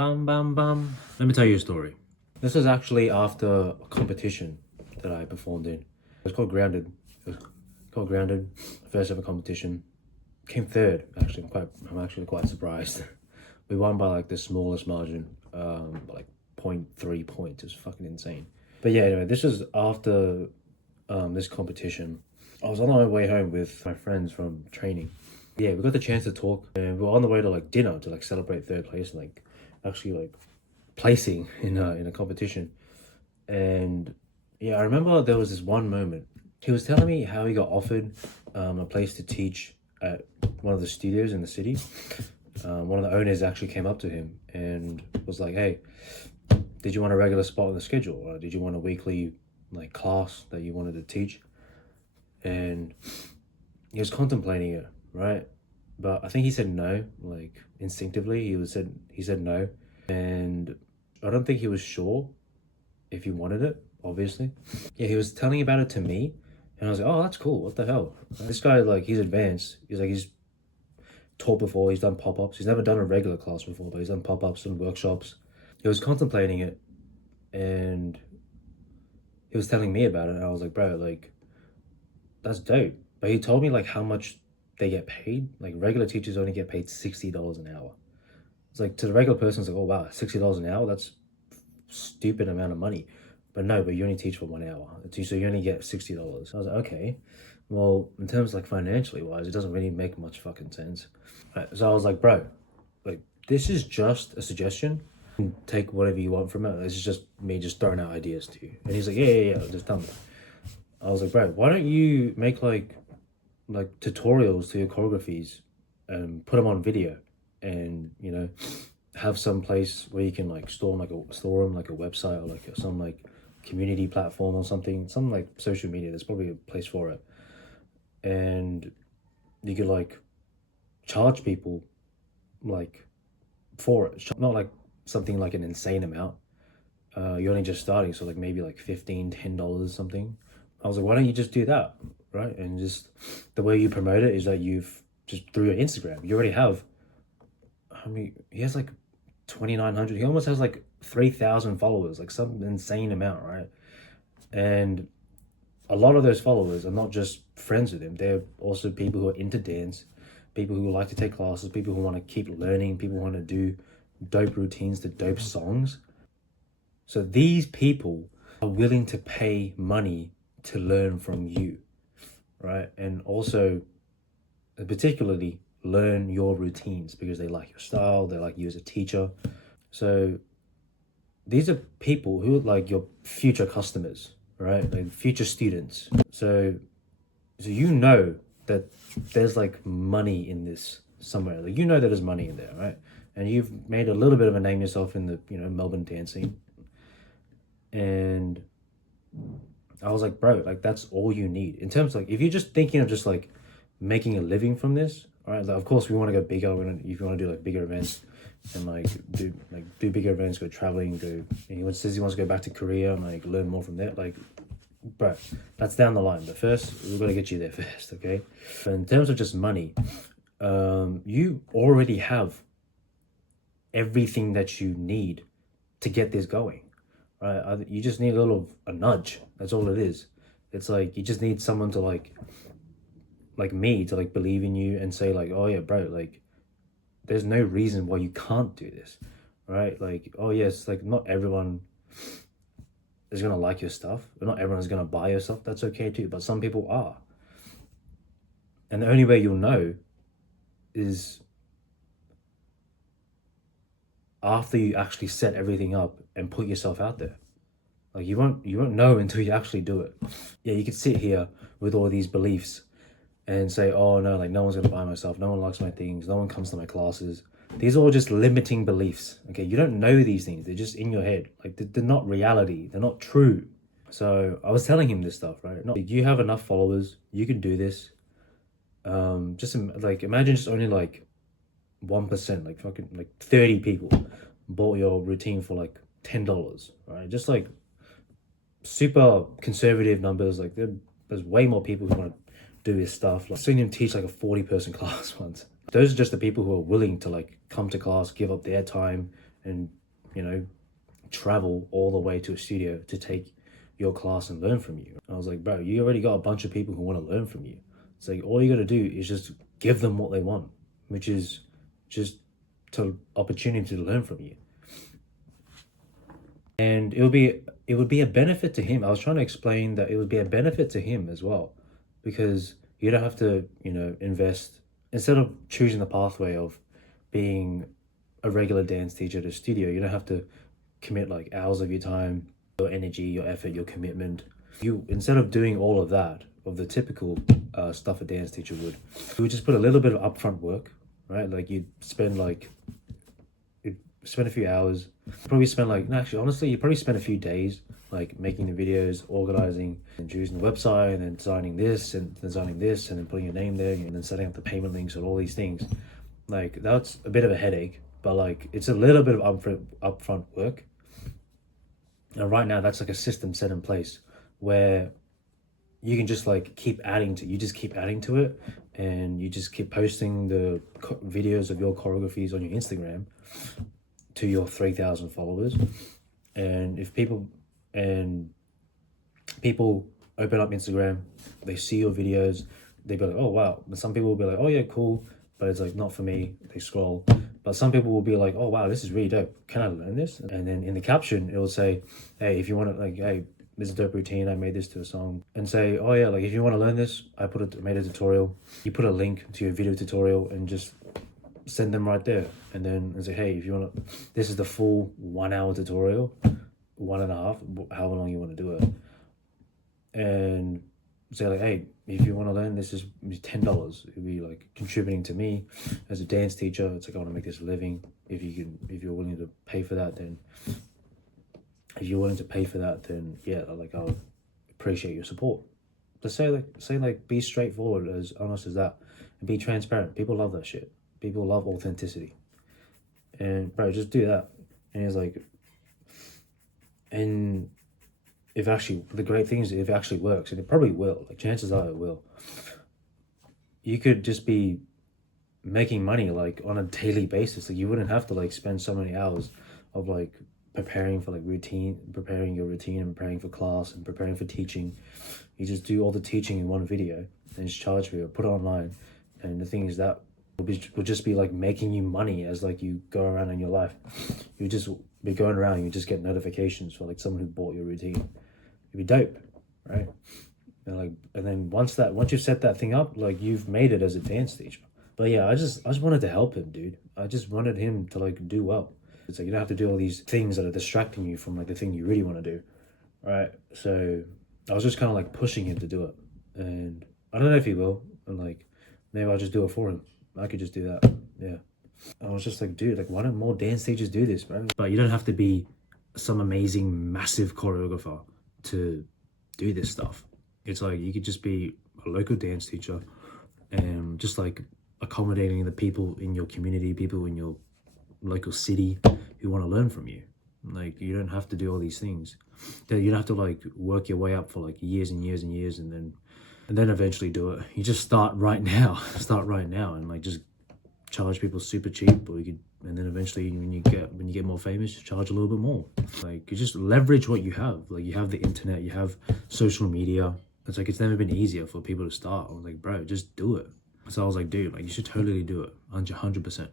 Bum bum bum. Let me tell you a story. This is actually after a competition that I performed in. It was called Grounded. It was called Grounded. First ever competition. Came third. Actually, I'm actually quite surprised. We won by like the smallest margin, by like 0.3 points. It was fucking insane. But yeah, anyway, this was after this competition. I was on my way home with my friends from training. Yeah, we got the chance to talk, and we were on the way to like dinner to like celebrate third place and like actually like placing in a competition. And yeah, I remember there was this one moment. He was telling me how he got offered a place to teach at one of the studios in the city. One of the owners actually came up to him and was like, "Hey, did you want a regular spot on the schedule, or did you want a weekly like class that you wanted to teach?" And he was contemplating it, right? But I think he said no, like instinctively. He said no, and I don't think he was sure if he wanted it. Obviously, yeah, he was telling about it to me, and I was like, "Oh, that's cool. What the hell?" This guy, like, he's advanced. He's taught before. He's done pop ups. He's never done a regular class before, but he's done pop ups and workshops. He was contemplating it, and he was telling me about it, and I was like, "Bro, like, that's dope." But he told me like how much they get paid. Like regular teachers only get paid $60 an hour. It's like to the regular person, it's like, oh wow, $60 an hour. That's stupid amount of money. But no, but you only teach for 1 hour, so you only get $60. I was like, okay, well, in terms like financially wise, it doesn't really make much fucking sense. Right, so I was like, bro, like this is just a suggestion. Take whatever you want from it. This is just me just throwing out ideas to you. And he's like, yeah, just tell me. I was like, bro, why don't you make like tutorials to your choreographies and put them on video, and have some place where you can like store them like a website or like some like community platform or something, some like social media. There's probably a place for it, and you could like charge people like for it, not like something like an insane amount. You're only just starting, so like maybe like 15 $10 something. I was like, why don't you just do that, right? And just the way you promote it is that you've just through your Instagram, you already have. I mean, he has like 2,900. He almost has like 3,000 followers, like some insane amount, right? And a lot of those followers are not just friends with him. They're also people who are into dance, people who like to take classes, people who want to keep learning, people who want to do dope routines to dope songs. So these people are willing to pay money to learn from you, right? And also, particularly, learn your routines because they like your style, they like you as a teacher. So these are people who are like your future customers, right? Like future students. So you know that there's like money in this somewhere. Like you know that there's money in there, right? And you've made a little bit of a name yourself in the Melbourne dance scene. And I was like, bro, like that's all you need. In terms of like if you're just thinking of just like making a living from this, all right, like, of course we want to go bigger. If you want to do like bigger events and do bigger events, go traveling, go and he says he wants to go back to Korea and like learn more from there. Like, bro, that's down the line. But first, we've got to get you there first, okay? But in terms of just money, you already have everything that you need to get this going, right? You just need a nudge. That's all it is. It's like you just need someone to like me to like believe in you and say like, oh yeah, bro, like there's no reason why you can't do this, right? Like, oh yes, like not everyone is gonna like your stuff, but not everyone is gonna buy your stuff. That's okay too, but some people are. And the only way you'll know is after you actually set everything up and put yourself out there. Like you won't know until you actually do it. Yeah, you could sit here with all these beliefs and say, oh no, like no one's gonna buy my stuff, no one likes my things, no one comes to my classes. These are all just limiting beliefs. Okay, you don't know these things, they're just in your head. Like they're not reality, they're not true. So I was telling him this stuff, right? Not you have enough followers, you can do this. Just like imagine just only like 1%, like fucking like 30 people bought your routine for like $10, right? Just like super conservative numbers. Like there's way more people who want to do his stuff. Like I've seen him teach like a 40-person class once. Those are just the people who are willing to like come to class, give up their time, and, you know, travel all the way to a studio to take your class and learn from you. I was like, bro, you already got a bunch of people who want to learn from you. It's like, all you got to do is just give them what they want, which is just to opportunity to learn from you. And it would be a benefit to him. I was trying to explain that it would be a benefit to him as well, because you don't have to, you know, invest, instead of choosing the pathway of being a regular dance teacher at a studio, you don't have to commit like hours of your time, your energy, your effort, your commitment. You, instead of doing all of that, of the typical stuff a dance teacher would, you would just put a little bit of upfront work, right? Like you'd spend a few hours, probably spend like, no, actually, honestly, you probably spend a few days like making the videos, organizing and choosing the website, and then designing this and then putting your name there, and then setting up the payment links and all these things. Like that's a bit of a headache, but like it's a little bit of upfront work. And right now that's like a system set in place where you can just like keep adding to it, and you just keep posting the videos of your choreographies on your Instagram to your 3,000 followers. And if people open up Instagram, they see your videos, they be like, oh wow. But some people will be like, oh yeah, cool, but it's like not for me. They scroll. But some people will be like, oh wow, this is really dope, can I learn this? And then in the caption it will say, hey, if you want to, like, hey, this is a dope routine, I made this to a song. And say, oh yeah, like if you want to learn this, made a tutorial. You put a link to your video tutorial and just send them right there. And then say, hey, if you want to, this is the full 1 hour tutorial, 1.5, however long you want to do it. And say like, hey, if you want to learn, this is $10. It'd be like contributing to me as a dance teacher. It's like, I want to make this a living. If you're willing to pay for that, then yeah, like I'll appreciate your support. Just say like be straightforward, as honest as that, and be transparent. People love that shit. People love authenticity. And bro, just do that. And it's like, and if actually, the great thing is if it actually works, and it probably will, like chances are it will, you could just be making money like on a daily basis. Like you wouldn't have to like spend so many hours of like preparing your routine, and preparing for class and preparing for teaching. You just do all the teaching in one video and just charge for it, put it online. And the thing is that will just be like making you money as like you go around in your life. You just be going around, you just get notifications for like someone who bought your routine. It'd be dope, right? And then once you've set that thing up, like you've made it as a dance teacher. But yeah, I just wanted to help him, dude. I just wanted him to like do well. It's like you don't have to do all these things that are distracting you from like the thing you really want to do, right? So I was just kind of like pushing him to do it, and I don't know if he will, and like maybe I'll just do it for him. I could just do that. Yeah. I was just like, dude, like why don't more dance teachers do this, bro? But you don't have to be some amazing, massive choreographer to do this stuff. It's like you could just be a local dance teacher and just like accommodating the people in your community, people in your local city who want to learn from you. Like you don't have to do all these things. You don't have to like work your way up for like years and years and years and then eventually do it. You just start right now. And like just charge people super cheap, or you could, and then eventually when you get more famous, you charge a little bit more. Like you just leverage what you have. Like you have the internet, you have social media. It's like it's never been easier for people to start. I was like, bro, just do it. So I was like, dude, like you should totally do it, 100%.